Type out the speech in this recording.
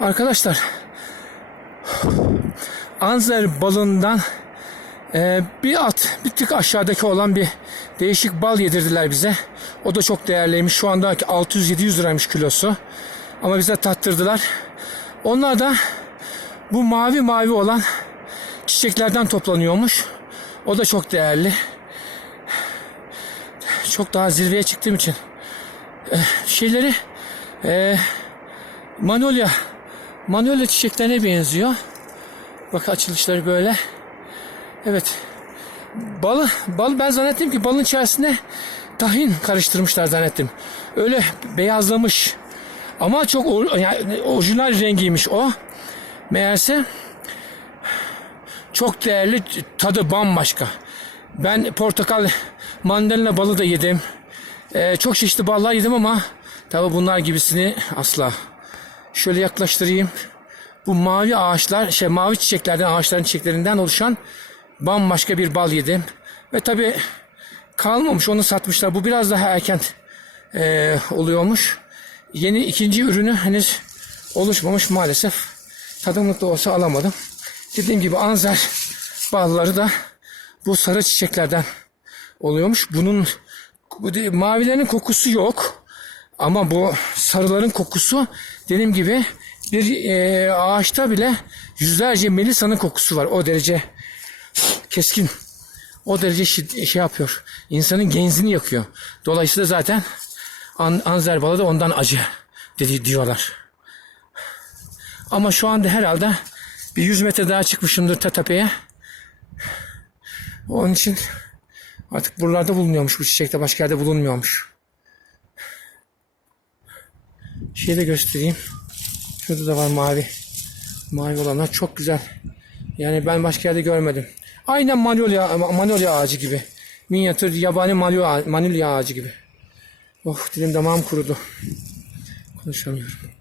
Arkadaşlar Anzer balından e, bir at bir tık aşağıdaki olan bir değişik bal yedirdiler bize. O da çok değerliymiş. Şu anda 600-700 liraymış kilosu. Ama bize tattırdılar. Onlar da bu mavi mavi olan çiçeklerden toplanıyormuş. O da çok değerli. Çok daha zirveye çıktığım için e, şeyleri e, Manolya Manolya çiçeklerine benziyor. Bak açılışları böyle. Evet. Balı, bal ben zannettim ki balın içerisine tahin karıştırmışlar zannettim. Öyle beyazlamış. Ama çok or, yani orijinal rengiymiş o. Meğerse çok değerli tadı bambaşka. Ben portakal mandalina balı da yedim. Ee, çok çeşitli ballar yedim ama tabi bunlar gibisini asla. Şöyle yaklaştırayım. Bu mavi ağaçlar, şey mavi çiçeklerden, ağaçların çiçeklerinden oluşan bambaşka bir bal yedim. Ve tabi kalmamış, onu satmışlar. Bu biraz daha erken e, oluyormuş. Yeni ikinci ürünü henüz oluşmamış maalesef. Tadımlık da olsa alamadım. Dediğim gibi anzer balları da bu sarı çiçeklerden oluyormuş. Bunun mavilerin kokusu yok. Ama bu sarıların kokusu dediğim gibi bir e, ağaçta bile yüzlerce melisanın kokusu var. O derece keskin. O derece şid- şey yapıyor. İnsanın genzini yakıyor. Dolayısıyla zaten an, anzer balı da ondan acı dedi diyorlar. Ama şu anda herhalde bir 100 metre daha çıkmışımdır ta tepeye. Onun için artık buralarda bulunuyormuş bu çiçekte başka yerde bulunmuyormuş. Şeyi de göstereyim. Şurada da var mavi. Mavi olanlar çok güzel. Yani ben başka yerde görmedim. Aynen manolya, manolya ağacı gibi. Minyatür yabani manolya, manolya ağacı gibi. Oh dilim damağım kurudu. Konuşamıyorum.